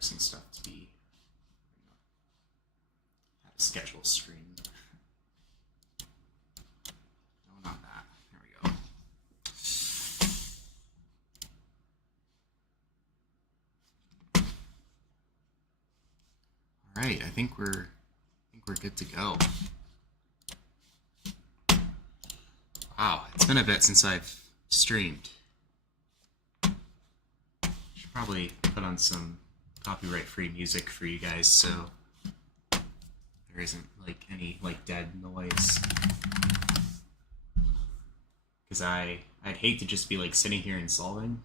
embarrassing stuff to be, have a schedule stream. No, not that. There we go. All right, I think we're good to go. Wow, it's been a bit since I've streamed. Should probably put on some copyright-free music for you guys so there isn't like any like dead noise. Because I'd hate to just be like sitting here and solving.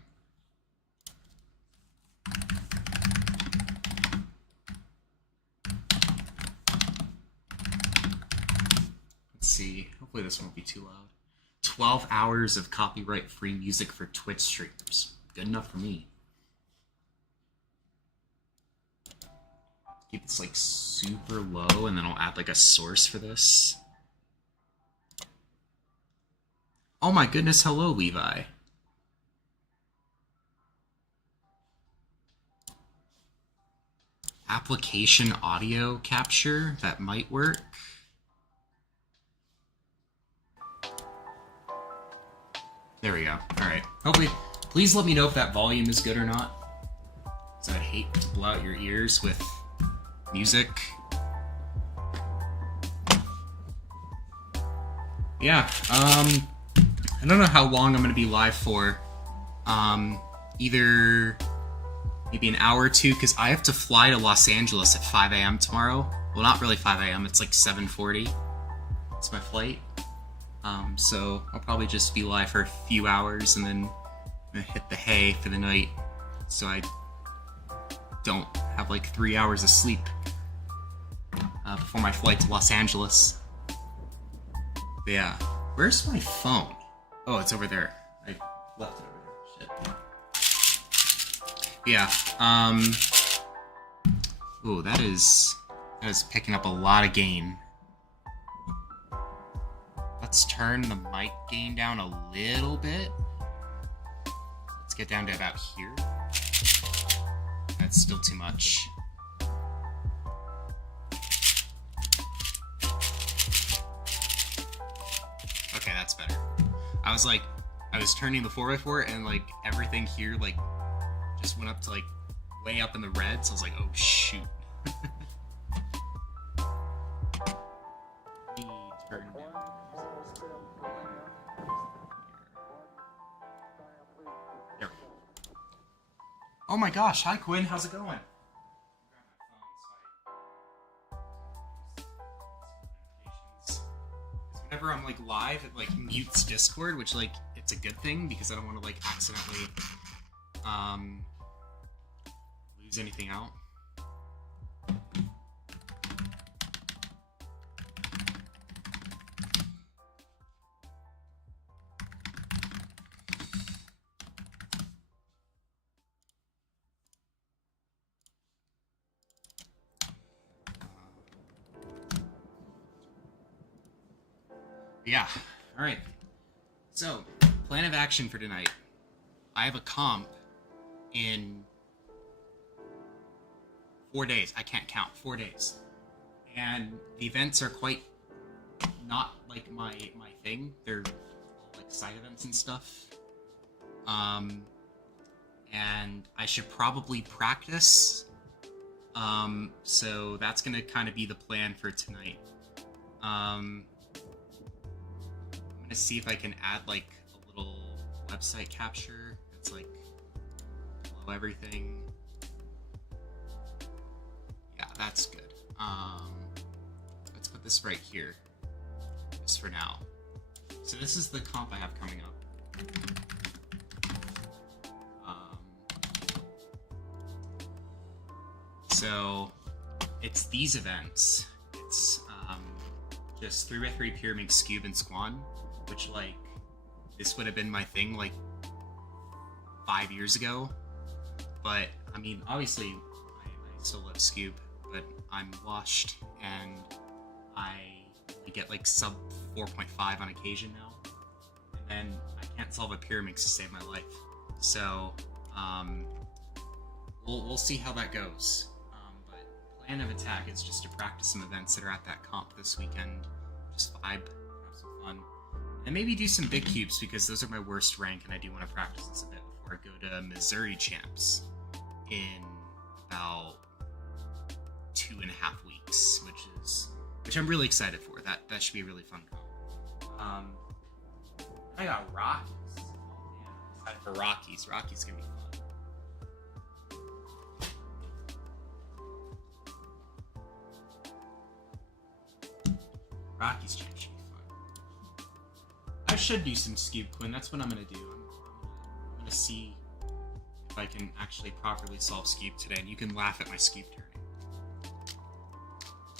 Let's see. Hopefully this won't be too loud. 12 hours of copyright-free music for Twitch streamers. Good enough for me. Keep this like super low, and then I'll add like a source for this. Oh my goodness, hello Levi. Application audio capture, that might work. There we go. Alright. Hopefully, please let me know if that volume is good or not. So I'd hate to blow out your ears with music. Yeah, I don't know how long I'm going to be live for. Either maybe an hour or two, because I have to fly to Los Angeles at 5 a.m. tomorrow. Well, not really 5 a.m., it's like 7:40. It's my flight. So I'll probably just be live for a few hours and then I'm gonna hit the hay for the night, so I don't have like 3 hours of sleep before my flight to Los Angeles. But yeah, where's my phone? Oh, it's over there. I left it over there. Shit. Yeah. Ooh, that is picking up a lot of gain. Let's turn the mic gain down a little bit. Let's get down to about here. That's still too much. Okay, that's better. I was turning the 4x4 and like everything here like just went up to like way up in the red, so I was like, oh shoot. Turn down. There we go. Oh my gosh, hi Quinn, how's it going? Whenever I'm like live, it like mutes Discord, which like it's a good thing because I don't want to like accidentally lose anything out. Yeah, alright. So, plan of action for tonight. I have a comp in 4 days. I can't count. 4 days. And the events are quite not like my thing. They're all like side events and stuff. And I should probably practice. So that's gonna kind of be the plan for tonight. I'm gonna see if I can add like a little website capture that's like below everything. Yeah, that's good. Let's put this right here, just for now. So this is the comp I have coming up. So it's these events. It's just 3x3 Pyramid, Scoob, and Squan, which like this would have been my thing like 5 years ago. But I mean, obviously, I still love Scoob, but I'm washed and I get like sub 4.5 on occasion now, and I can't solve a Pyramid to save my life. So we'll see how that goes. But plan of attack is just to practice some events that are at that comp this weekend. Just vibe, have some fun, and maybe do some big cubes because those are my worst rank, and I do want to practice this a bit before I go to Missouri Champs in about 2.5 weeks, which I'm really excited for. That should be a really fun comp. I got Rockies. Yeah, excited for Rockies. Rockies gonna be fun. Rockies should be fun. I should do some Scube, Quinn. That's what I'm gonna do. I'm gonna see if I can actually properly solve Scube today, and you can laugh at my Scube turning.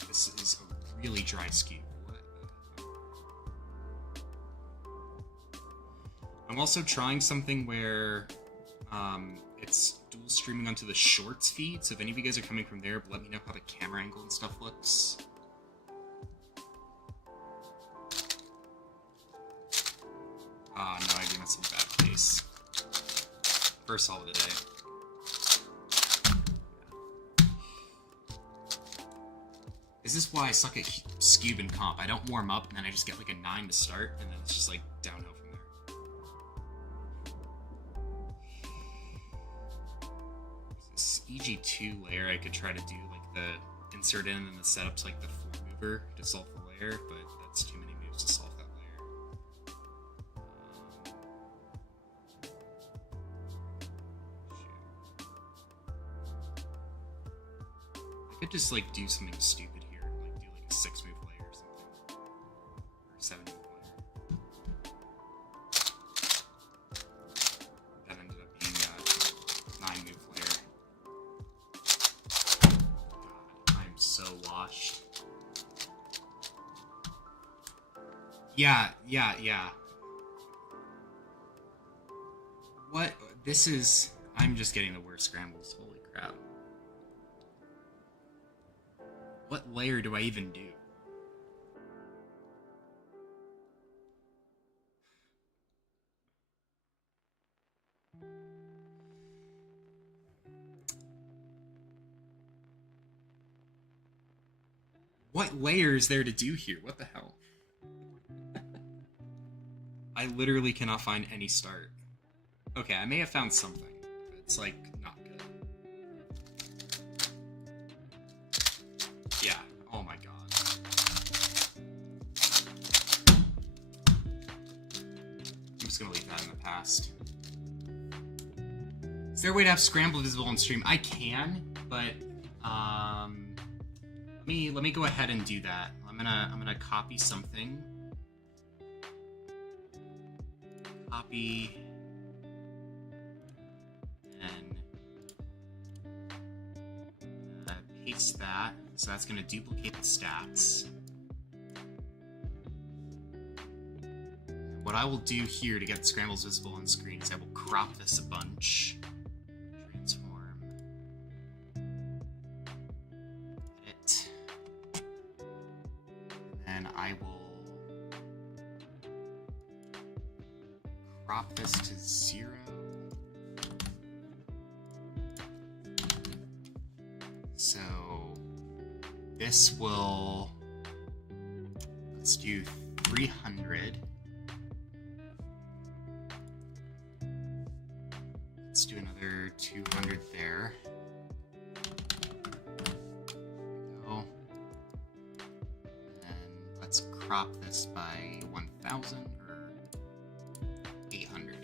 This is a really dry Scube. I'm also trying something where it's dual streaming onto the Shorts feed, so if any of you guys are coming from there, let me know how the camera angle and stuff looks. No, I gave myself a bad place. First solve of the day. Is this why I suck at Scube and comp? I don't warm up, and then I just get like a 9 to start, and then it's just like downhill from there. This EG2 layer I could try to do like the insert in and the setup's like the 4 mover to solve the layer, but that's too many moves to solve that layer. I could just like do something stupid here, like do like a 6 move layer or something, or 7 move layer. That ended up being a 9 move layer. God, I'm so washed. Yeah. What? This is... I'm just getting the worst scrambles. Holy crap. What layer do I even do? What layer is there to do here? What the hell? I literally cannot find any start. Okay, I may have found something, but it's like not good. Yeah, oh my god. I'm just gonna leave that in the past. Is there a way to have Scramble visible on stream? I can, but let me go ahead and do that. I'm gonna copy something. Copy and paste that. So that's gonna duplicate the stats. What I will do here to get the scrambles visible on screen is I will crop this a bunch. Transform. Edit. And I will crop this to 0. So this will, let's do 300. Let's do another 200 there. Go. And let's crop this by 1000 or 800.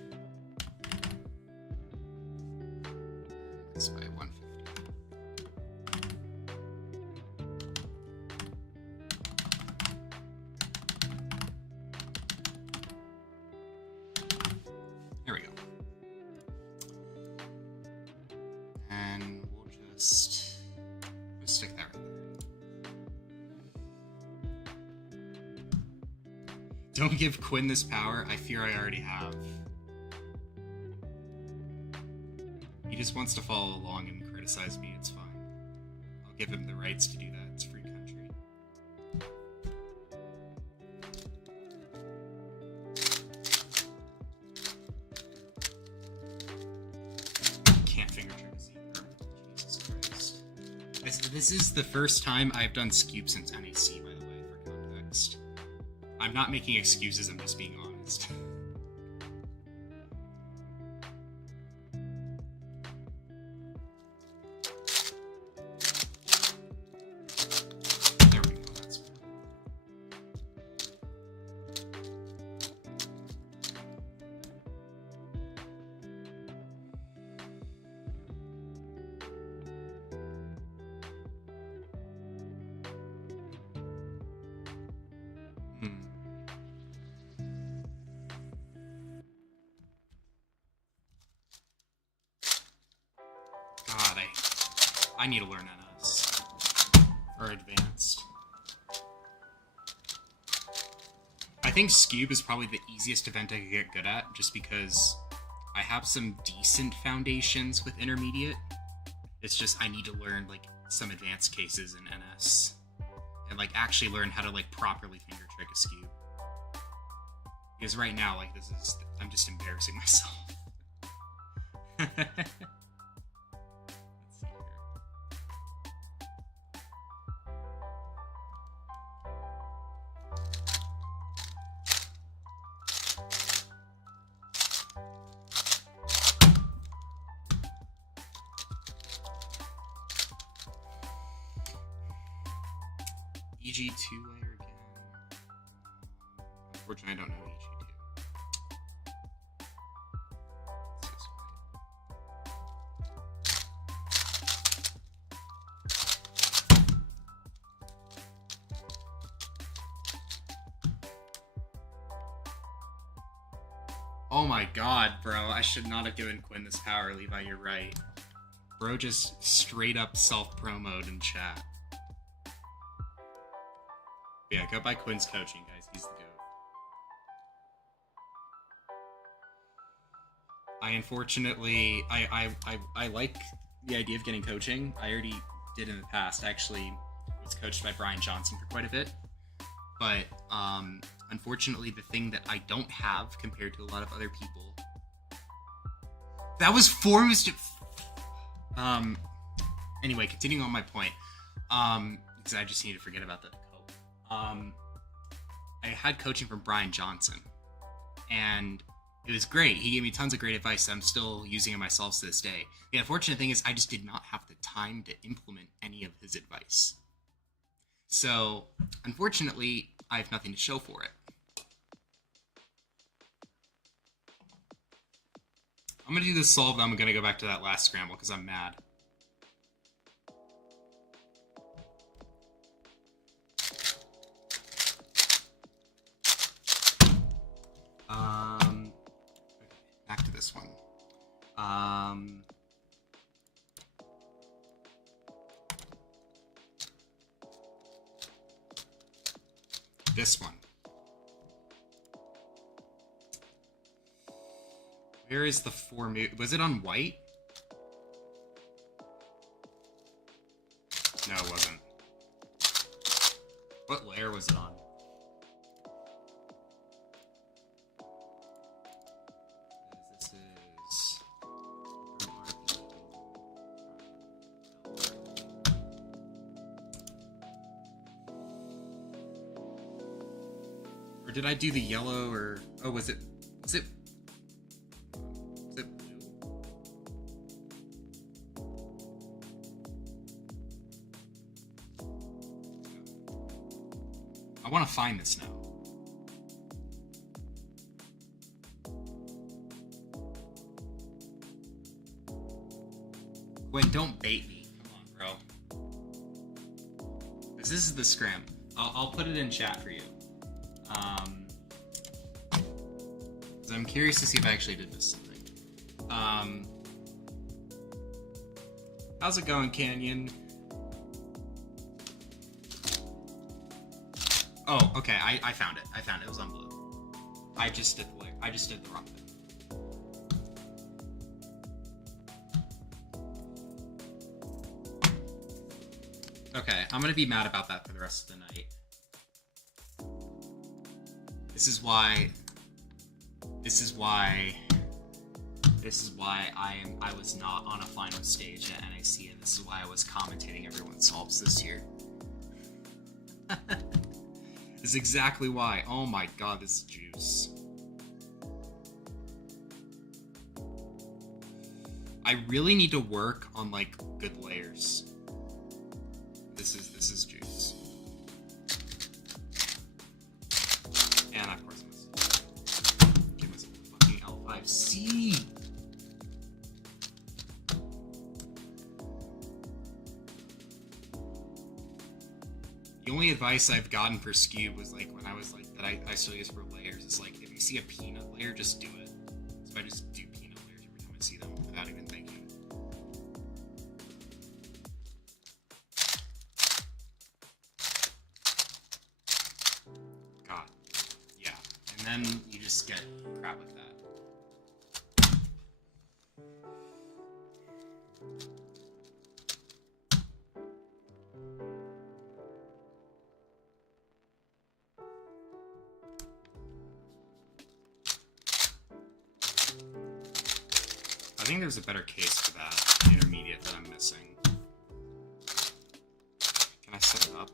This by 150. There we go. And we'll just stick that right there. Don't give Quinn this power. I fear I already have. He just wants to follow along and criticize me. It's fine. I'll give him the rights to do that. It's free country. Can't finger trick a Z. This is the first time I've done Scube since NAC, by the way, for context. I'm not making excuses, I'm just being honest. There we go, that's fine. God, I need to learn NS. Or advanced. I think Scube is probably the easiest event I could get good at, just because I have some decent foundations with intermediate. It's just I need to learn, like, some advanced cases in NS. And, like, actually learn how to, like, properly finger trick a Scube. Because right now, like, I'm just embarrassing myself. Let's see here. EG2 layer again. Unfortunately, I don't know EG2. Oh my god, bro. I should not have given Quinn this power, Levi, you're right. Bro just straight up self-promoed in chat. Yeah, go by Quinn's coaching, guys. He's the GOAT. Unfortunately, I like the idea of getting coaching. I already did in the past. I actually was coached by Brian Johnson for quite a bit. But, unfortunately, the thing that I don't have compared to a lot of other people... That was 4 mistakes... Anyway, continuing on my point. Because I just need to forget about the cope. I had coaching from Brian Johnson. And it was great. He gave me tons of great advice that I'm still using it myself to this day. The unfortunate thing is I just did not have the time to implement any of his advice. So, unfortunately, I have nothing to show for it. I'm gonna do this solve, then I'm gonna go back to that last scramble, because I'm mad. Okay, back to this one. This one. Where is the 4 move? Was it on white? No, it wasn't. What layer was it on? This is... Or did I do the yellow, or... Oh, was it blue? I want to find this now. Gwen, don't bait me. Come on, bro. This is the scram. I'll put it in chat for you. Because I'm curious to see if I actually did miss something. How's it going, Canyon? Oh, okay, I found it. I found it. It was on blue. I just did the wrong thing. Okay, I'm gonna be mad about that for the rest of the night. This is why This is why I was not on a final stage at NAC, and this is why I was commentating everyone's solves this year. This is exactly why. Oh my god, this is juice. I really need to work on like good layers. This is juice. And of course give myself a fucking L5C. The only advice I've gotten for skew was like when I was like that I still use for layers. It's like if you see a peanut layer, just do it. So I just do peanut layers every time I see them without even thinking. God. Yeah. And then you just get crap like that. I think there's a better case for that intermediate that I'm missing. Can I set it up?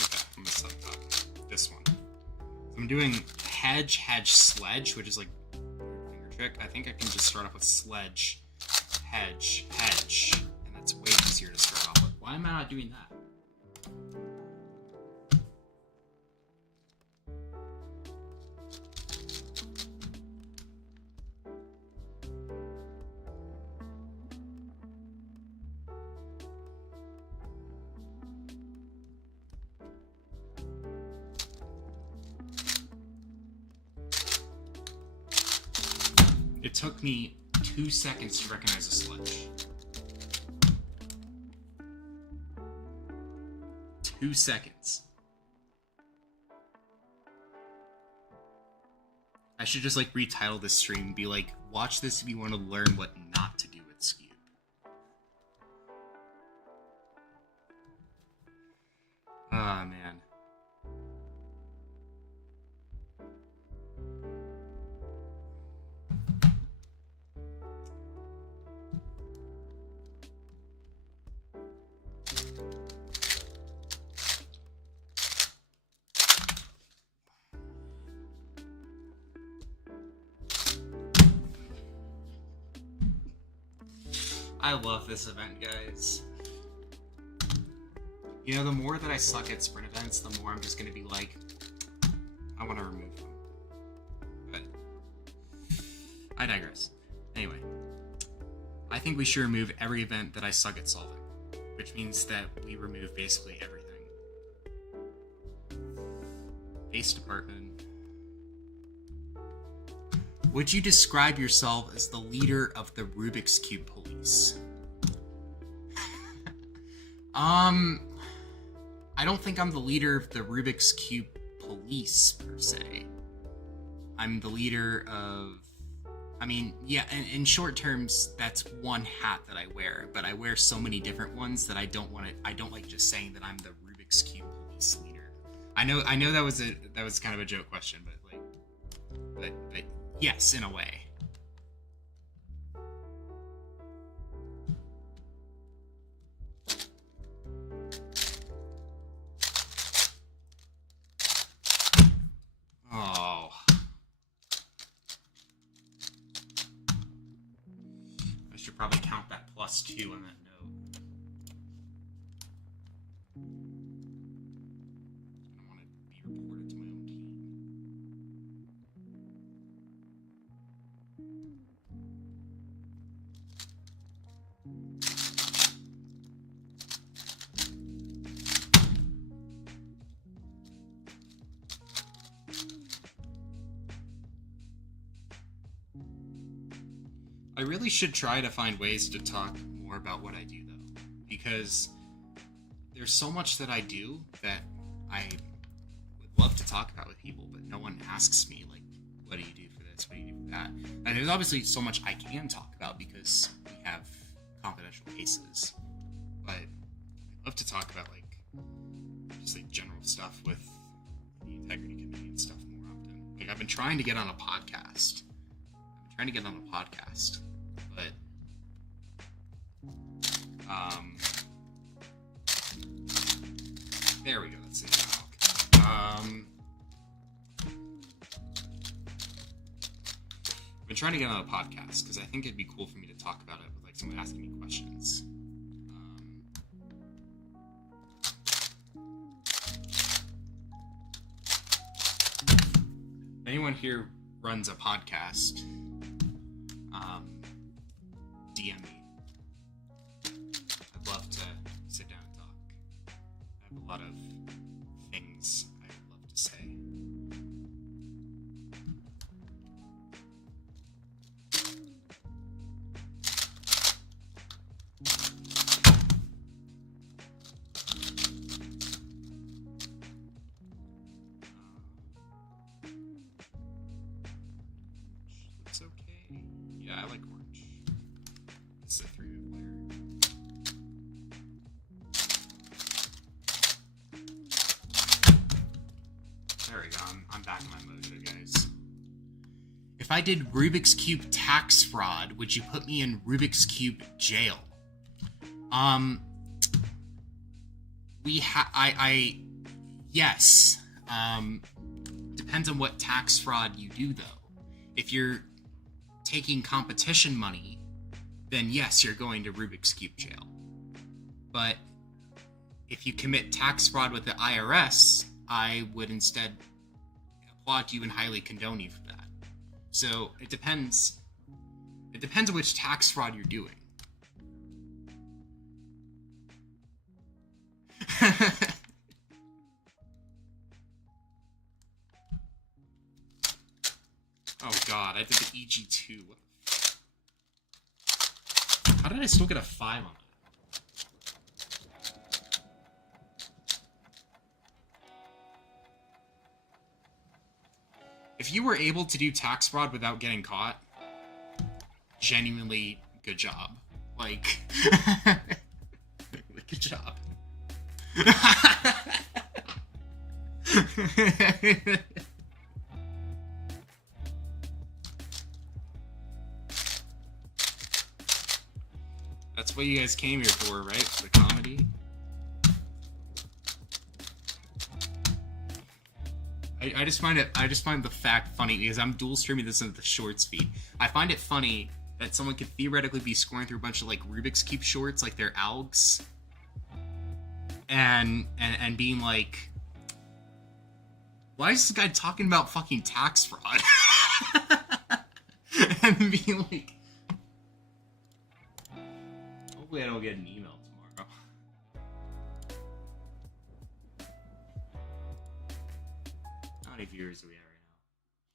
Okay, I'm gonna set it up. This one. I'm doing hedge, sledge, which is like finger trick. I think I can just start off with sledge, hedge, and that's way easier to start off with. Why am I not doing that? It took me 2 seconds to recognize a sledge. 2 seconds. I should just like retitle this stream and be like, watch this if you want to learn what not to do with skew. Ah, man. I love this event, guys. You know, the more that I suck at sprint events, the more I'm just gonna be like, I want to remove them. But I digress. Anyway, I think we should remove every event that I suck at solving, which means that we remove basically everything. Base department. Would you describe yourself as the leader of the Rubik's Cube Police? I don't think I'm the leader of the Rubik's Cube Police, per se. I'm the leader of... I mean, yeah, in short terms, that's one hat that I wear, but I wear so many different ones that I don't like just saying that I'm the Rubik's Cube Police leader. I know that was kind of a joke question, but yes, in a way. Oh. I should probably count that +2 on that note. I want to be reported to my own team. I really should try to find ways to talk more about what I do, though, because there's so much that I do that I would love to talk about with people, but no one asks me, like, what do you do for this, what do you do for that? And there's obviously so much I can talk about because we have confidential cases. but I'd love to talk about like just like general stuff with the integrity committee and stuff more often. Like I've been trying to get on a podcast. But there we go. That's it. Okay. I've been trying to get on a podcast because I think it'd be cool for me to talk about it with like someone asking me questions. If anyone here runs a podcast, DM me. I'd love to sit down and talk. I have a lot of things I would love to say. Looks okay. Yeah, I like orange. It's a 3-bit player. There we go. I'm back in my mojo, guys. If I did Rubik's Cube tax fraud, would you put me in Rubik's Cube jail? Yes. Depends on what tax fraud you do, though. If you're taking competition money, then yes, you're going to Rubik's Cube jail. But if you commit tax fraud with the IRS, I would instead applaud you and highly condone you for that. So it depends. It depends on which tax fraud you're doing. Oh god, I did the EG2. What the How did I still get a 5 on that? If you were able to do tax fraud without getting caught, genuinely good job. Like, good job. That's what you guys came here for, right? For the comedy? I just find the fact funny because I'm dual streaming this into the shorts feed. I find it funny that someone could theoretically be scrolling through a bunch of like Rubik's Cube shorts, like they're algs, and being like, why is this guy talking about fucking tax fraud? And being like, hopefully I don't get an email tomorrow. How many viewers do we have right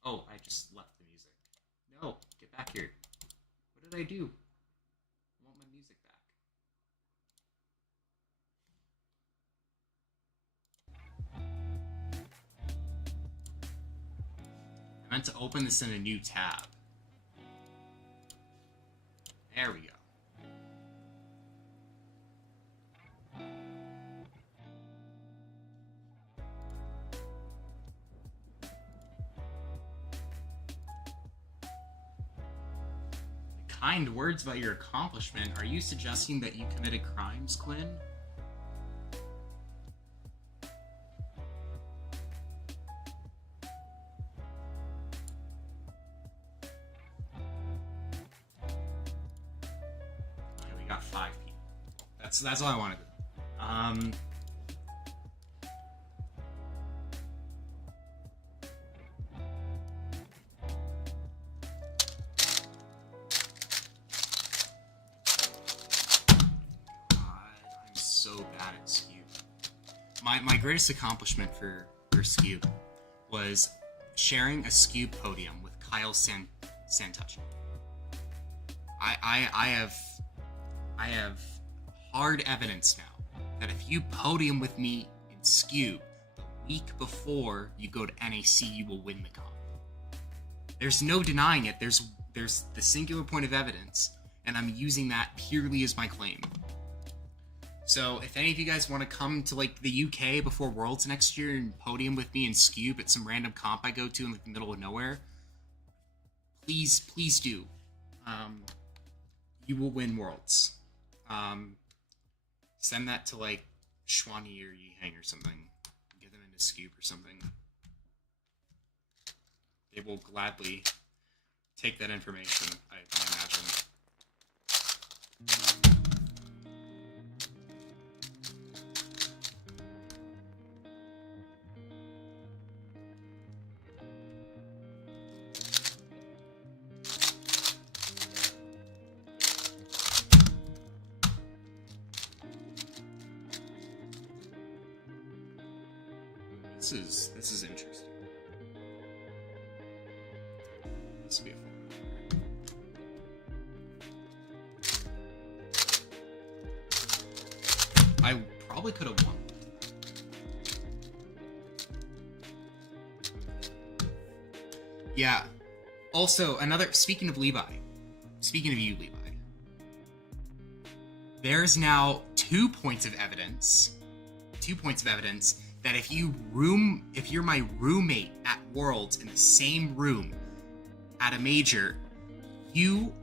now? Oh, I just left the music. No, get back here. What did I do? I want my music back. I meant to open this in a new tab. There we go. Kind words about your accomplishment. Are you suggesting that you committed crimes, Quinn? Okay, we got 5 people. That's all I wanted to do. My greatest accomplishment for Skew was sharing a Skew podium with Kyle Santucci. I have hard evidence now that if you podium with me in Skew the week before you go to NAC, you will win the comp. There's no denying it. There's the singular point of evidence, and I'm using that purely as my claim. So if any of you guys want to come to like the UK before Worlds next year and podium with me and Scube at some random comp I go to in like the middle of nowhere, please do. You will win Worlds. Send that to like Schwani or Yihang or something. Get them into Scube or something. They will gladly take that information, I imagine. This is interesting. This will be a fun. I probably could have won. Yeah. Also, speaking of Levi. Speaking of you, Levi. There's now 2 points of evidence. 2 points of evidence that if you're my roommate at Worlds in the same room at a major, you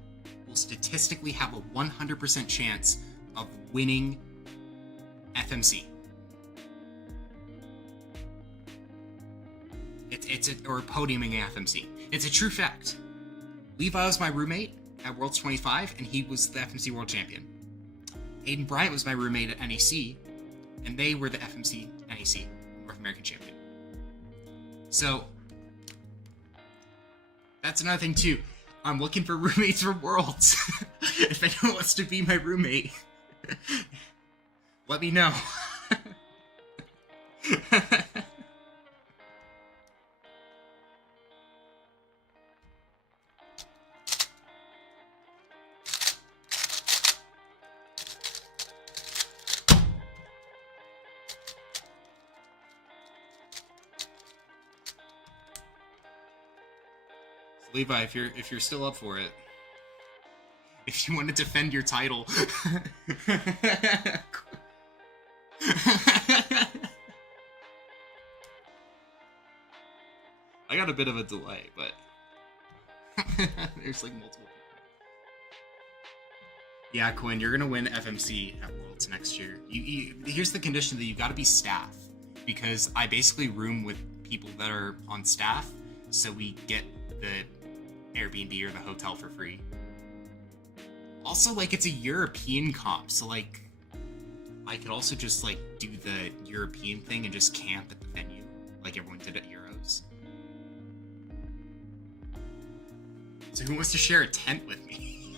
will statistically have a 100% chance of winning FMC. Or podiuming FMC. It's a true fact. Levi was my roommate at Worlds 25, and he was the FMC World Champion. Aiden Bryant was my roommate at NEC, and they were the FMC NEC North American Champion. So that's another thing too. I'm looking for roommates for Worlds. If anyone wants to be my roommate, let me know. Levi, if you're still up for it, if you want to defend your title, I got a bit of a delay, but there's like multiple people. Yeah, Quinn, you're gonna win FMC at Worlds next year. Here's the condition that you got to be staff, because I basically room with people that are on staff, so we get the Airbnb or the hotel for free. Also, like, it's a European comp, so like I could also just like do the European thing and just camp at the venue like everyone did at Euros. So who wants to share a tent with me?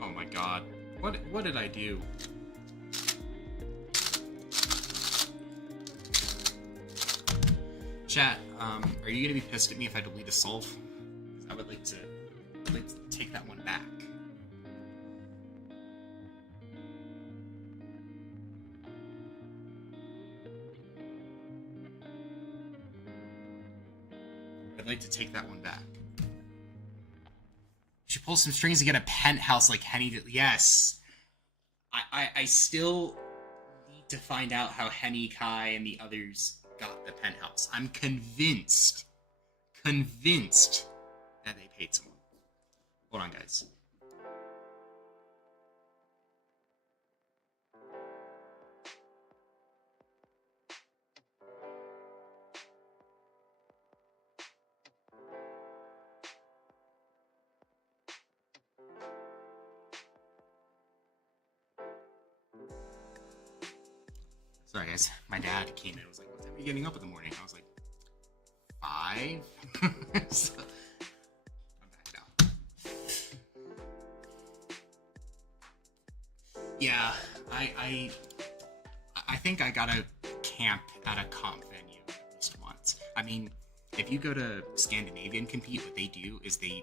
Oh my god. What did I do? Chat, are you gonna be pissed at me if I delete a solve? I would like to take that one back. I'd like to take that one back. You should pull some strings to get a penthouse like Henny did. Yes. I still need to find out how Henny, Kai, and the others got the penthouse. I'm convinced that they paid someone. Hold on, guys. Sorry, guys. My dad came in and was like, what time are you getting up in the morning? I was like, 5? So, I'm back now. Yeah, I think I gotta camp at a comp venue at least once. I mean, if you go to Scandinavian compete, what they do is they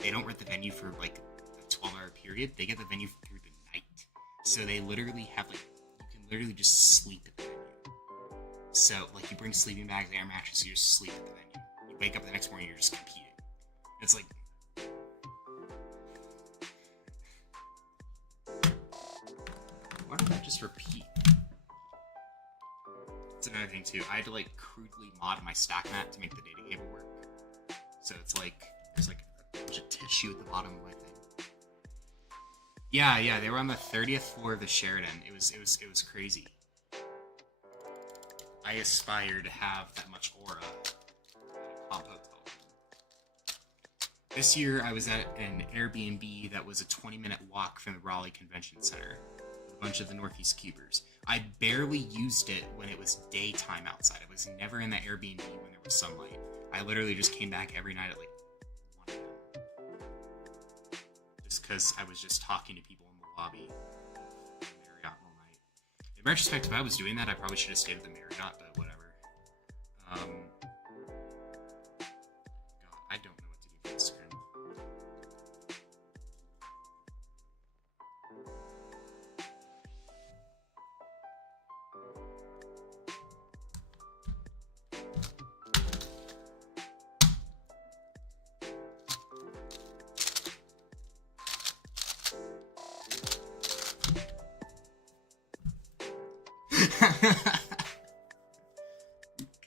don't rent the venue for like a 12-hour period. They get the venue through the night. So they literally have like, you can literally just sleep at the venue. So, like, you bring sleeping bags, air mattress, you just sleep at the venue. You wake up the next morning, you're just competing. It's like... Why did that just repeat? That's another thing, too. I had to, like, crudely mod my stack mat to make the data cable work. So it's like, there's, like, a bunch of tissue at the bottom of my thing. Yeah, they were on the 30th floor of the Sheraton. It was crazy. I aspire to have that much aura at a comp hotel. This year, I was at an Airbnb that was a 20-minute walk from the Raleigh Convention Center with a bunch of the Northeast Cubers. I barely used it when it was daytime outside. I was never in the Airbnb when there was sunlight. I literally just came back every night at like 1 a.m. Just because I was just talking to people in the lobby of the Marriott all night. In retrospect, if I was doing that, I probably should have stayed at the Marriott, but whatever. God, I don't know what to do for this screen.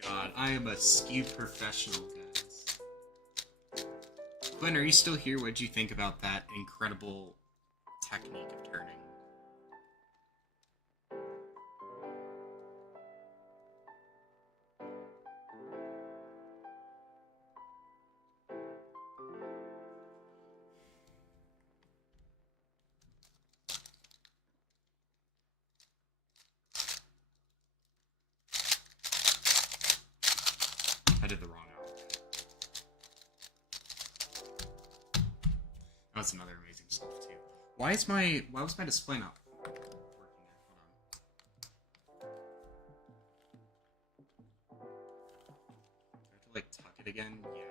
God, I am a skew professional, guys. Glenn, are you still here? What did you think about that incredible technique of turning? I did the wrong outfit. That's another amazing stuff too. Why was my display not working there? Hold on. Do I have to like tuck it again? Yeah,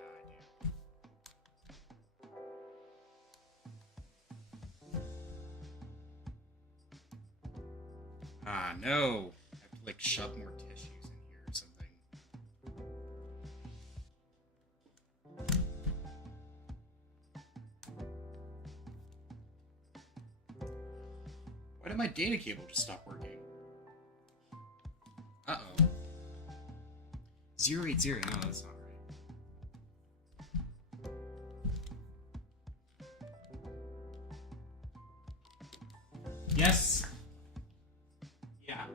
I do. No. I have to like shove more tissues in here or something. Why did my data cable just stop working? Uh-oh. 080. No, that's not right. Yes. Yeah.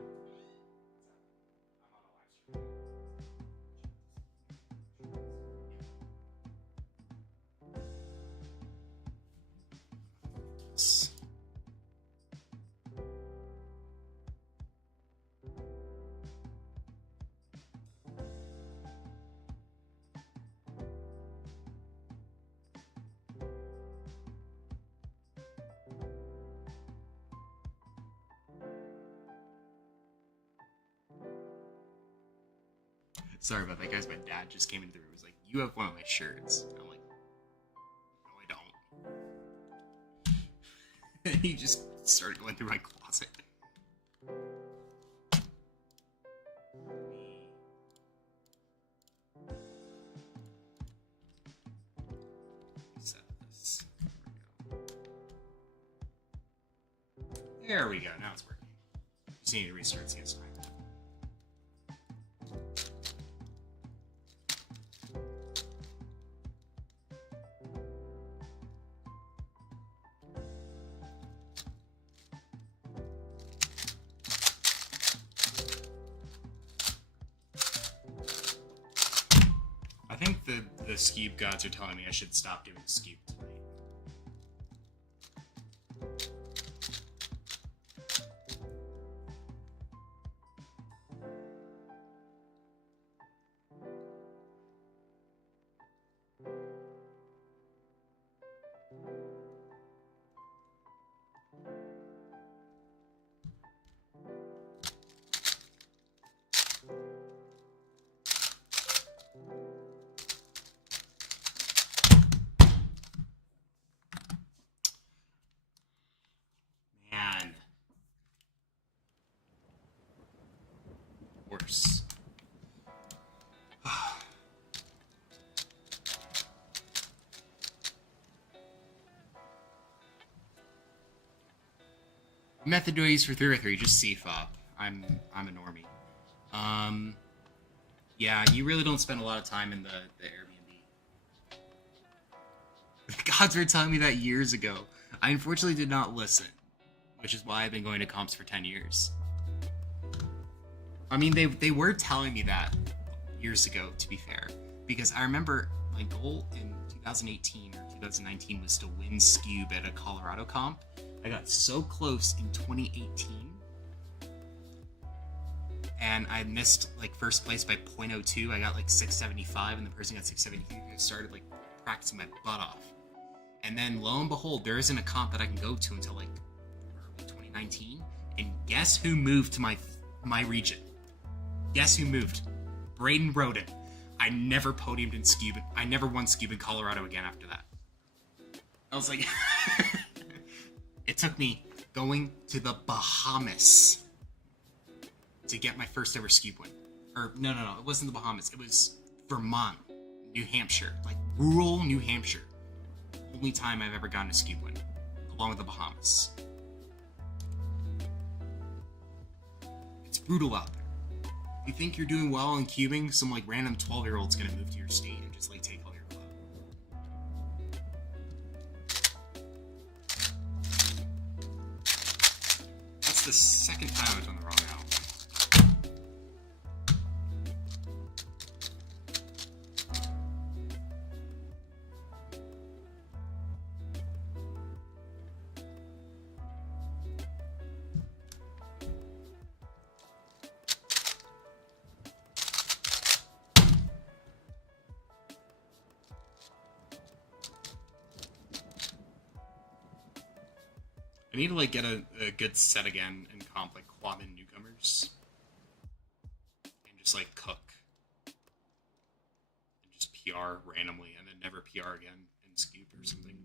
Sorry about that, guys. My dad just came into the room. He was like, "You have one of my shirts." And I'm like, "No, I don't." He just started going through my closet. Reset this. There we go. Now it's working. Just need to restart CS time. I think the Skeeb gods are telling me I should stop doing Skeeb tonight. Man. Worse. Method to use for 303, just CFOP. I'm a normie. Yeah, you really don't spend a lot of time in the Airbnb. The gods were telling me that years ago. I unfortunately did not listen, which is why I've been going to comps for 10 years. I mean, they were telling me that years ago, to be fair, because I remember my goal in 2018 or 2019 was to win Scube at a Colorado comp. I got so close in 2018, and I missed like first place by 0.02. I got like 675, and the person got 673. I started like practicing my butt off, and then lo and behold, there isn't a comp that I can go to until like early 2019. And guess who moved to my region? Guess who moved? Braden Roden. I never podiumed in Scube. I never won Scube in Colorado again after that. I was like, it took me going to the Bahamas to get my first ever Scube win. Or no, it wasn't the Bahamas. It was Vermont, New Hampshire, like rural New Hampshire. Only time I've ever gotten a Scube win, along with the Bahamas. It's brutal out there. You think you're doing well in cubing, some like random 12-year-old's gonna move to your state and just like take all your club. That's the second time I've done the wrong now. I need to like get a good set again in comp, like Quamin newcomers, and just like cook, and just PR randomly, and then never PR again in Scoop or something.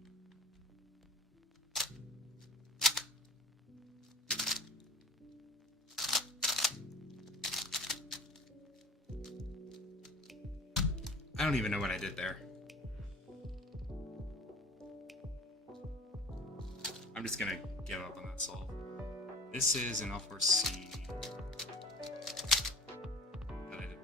I don't even know what I did there. I'm just gonna give up on that solve. This is an L4C. That I did.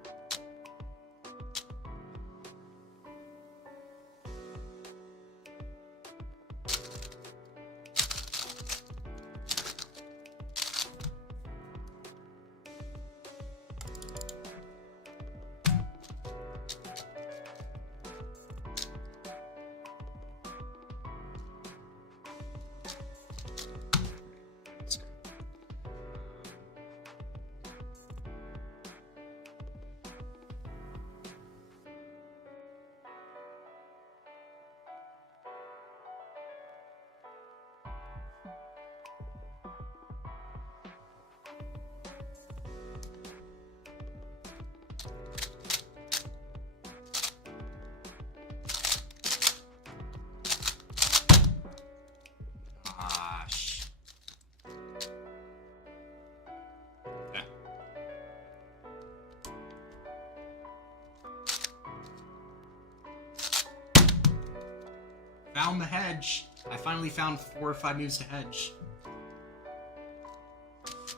Found the hedge. I finally found 4 or 5 moves to hedge.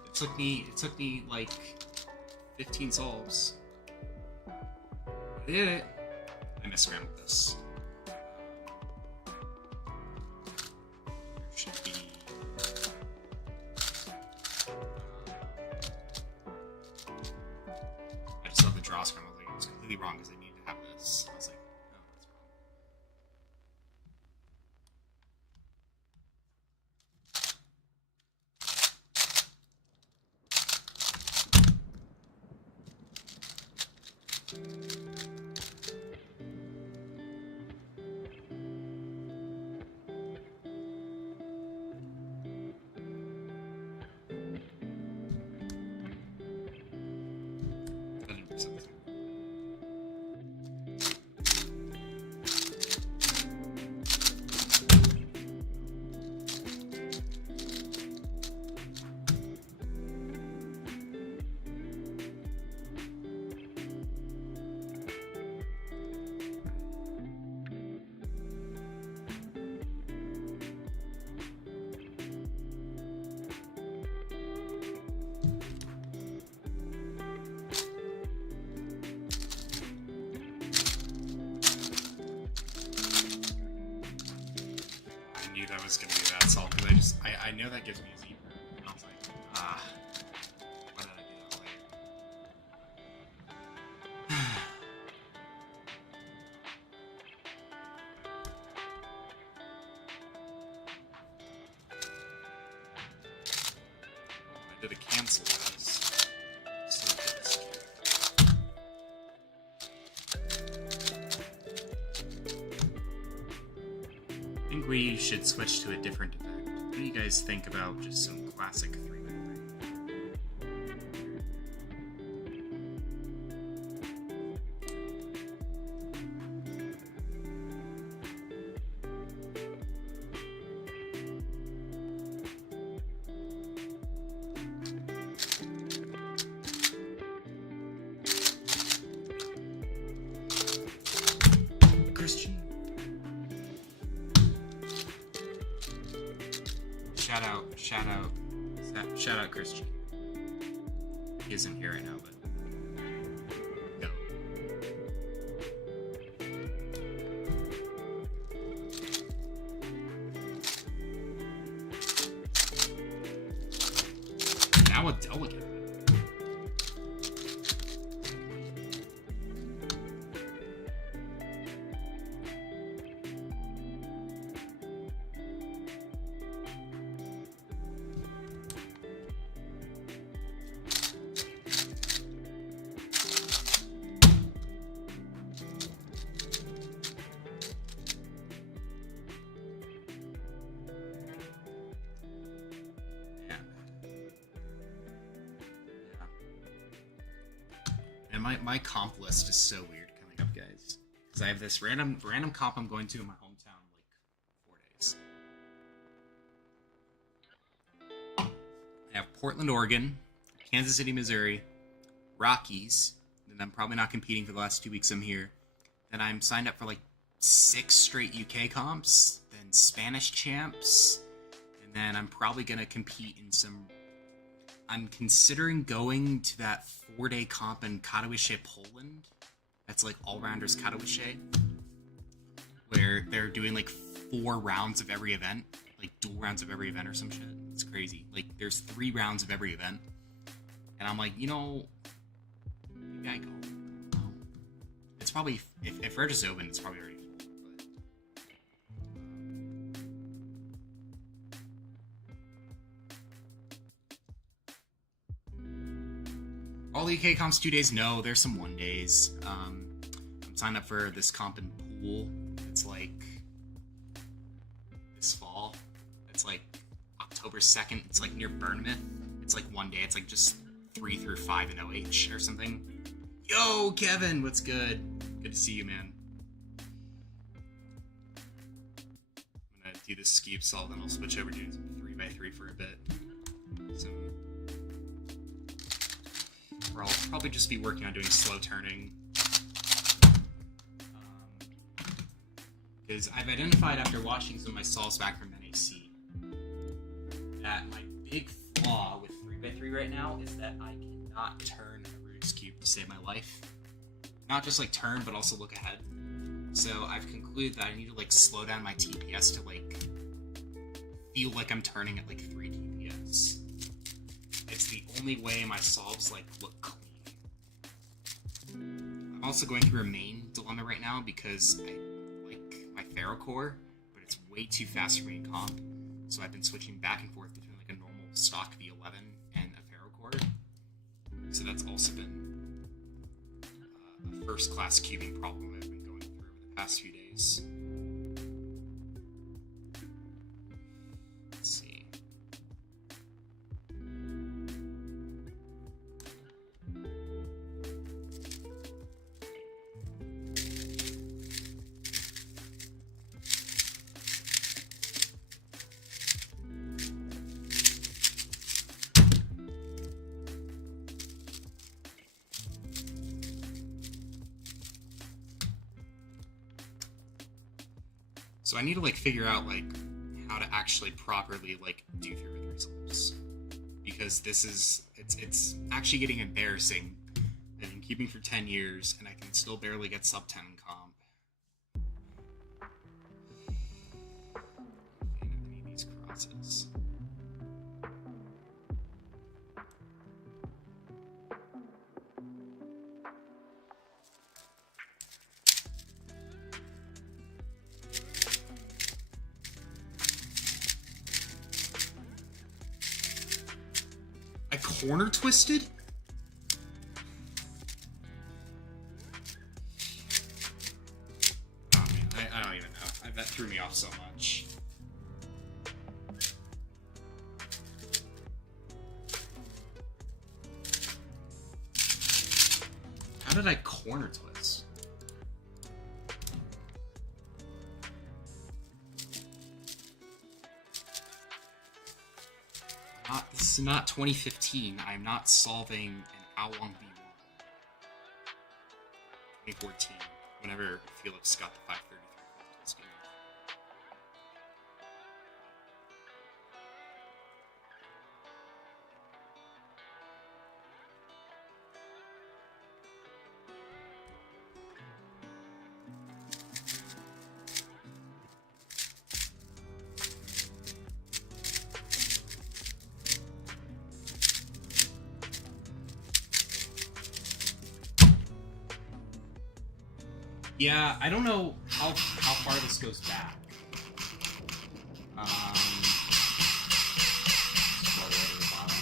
It took me like 15 solves. I did it. I messed around with this. There should be. I just love the draw scrum. I was like, it was completely wrong because I needed to have this. I was like, no, that's wrong. I know that gives me a Z. And I was like, ah, why did I do that later? I did a cancel as. So this. I think we should switch to a different effect. What do you guys think about just some classic 3x3? Christian? Shout out Christian. He isn't here right now, but go. Now a delegate. And my comp list is so weird coming up, guys. Because I have this random comp I'm going to in my hometown in like 4 days. I have Portland, Oregon, Kansas City, Missouri, Rockies, and I'm probably not competing for the last 2 weeks I'm here. Then I'm signed up for like 6 straight UK comps, then Spanish champs, and then I'm probably going to compete in some... I'm considering going to that 4-day comp in Katowice, Poland. That's like all-rounders Katowice, where they're doing like 4 rounds of every event, like dual rounds of every event or some shit. It's crazy. Like there's 3 rounds of every event, and I'm like, you know, maybe I go. It's probably if Regis open, it's probably already full. All the UK comps 2 days? No, there's some 1 days. I'm signed up for this comp in Poole. It's like this fall. It's like October 2nd. It's like near Bournemouth. It's like 1 day. It's like just 3 through 5 in OH or something. Yo, Kevin, what's good? Good to see you, man. I'm gonna do this ski assault, then I'll switch over to 3x3 for a bit. Or I'll probably just be working on doing slow turning. Because I've identified after watching some of my solves back from NAC that my big flaw with 3x3 right now is that I cannot turn a Rubik's Cube to save my life. Not just like turn, but also look ahead. So I've concluded that I need to like slow down my TPS to like feel like I'm turning at like 3 TPS. It's the only way my solves like look clean. I'm also going through a main dilemma right now because I like my Ferrocore, but it's way too fast for me in comp. So I've been switching back and forth between like a normal stock V11 and a Ferrocore. So that's also been a first-class cubing problem I've been going through over the past few days. Let's see. So I need to like figure out like how to actually properly like do through with results, because this is it's actually getting embarrassing. I've been keeping for 10 years and I can still barely get sub 10 in comp. Fan of any of these crosses. corner twisted? Oh man, I don't even know. That threw me off so much. How did I corner twist? This is not 2015. I'm not solving an Oolong V1. 2014, whenever Felix got the 533 twisting off. Yeah, I don't know how far this goes back. Scroll right to the bottom.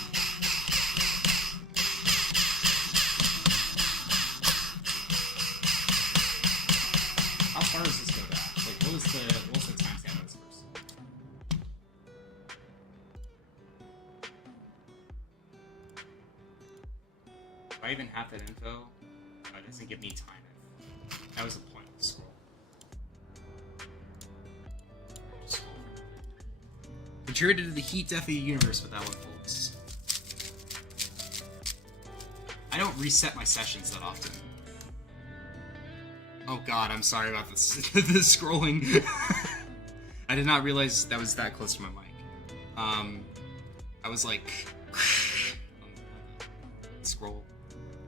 How far does this go back? Like, what was the timestamp of this person? Do I even have that info? Oh, it doesn't give me time. That was a pointless scroll. Contributed to the heat death of the universe with that one, folks. I don't reset my sessions that often. Oh god, I'm sorry about this. The scrolling. I did not realize that was that close to my mic. I was like... scroll.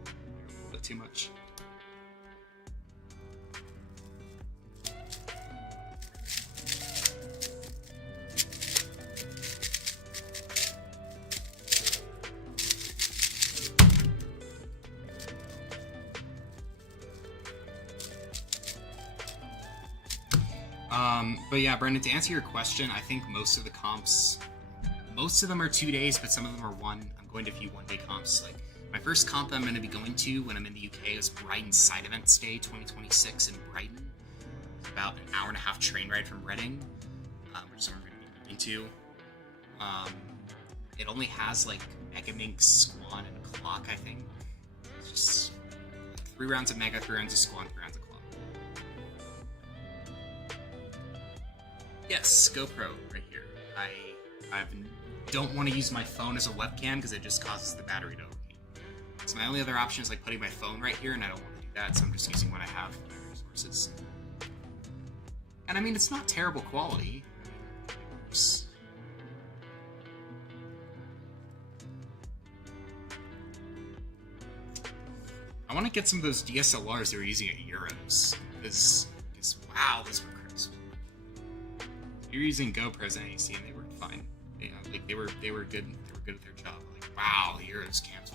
A little bit too much. But yeah, Brendan, to answer your question, I think most of the comps, most of them are 2 days, but some of them are one. I'm going to a few one-day comps. Like, my first comp that I'm going to be going to when I'm in the UK is Brighton Side Events Day 2026 in Brighton. It's about an hour and a half train ride from Reading, which is where I'm going to be moving to. It only has, like, Mega Minx, Squan, and Clock, I think. It's just like 3 rounds of Mega, 3 rounds of Squan, 3 rounds of Clock. Yes, GoPro right here. I don't want to use my phone as a webcam because it just causes the battery to overheat. So my only other option is like putting my phone right here, and I don't want to do that, so I'm just using what I have for my resources. And I mean, it's not terrible quality. I want to get some of those DSLRs they were using at Euros. Because wow, those were crisp. You're using GoPros and AEC and they worked fine. Yeah, like they were good. They were good at their job. Like wow, the Euros camps were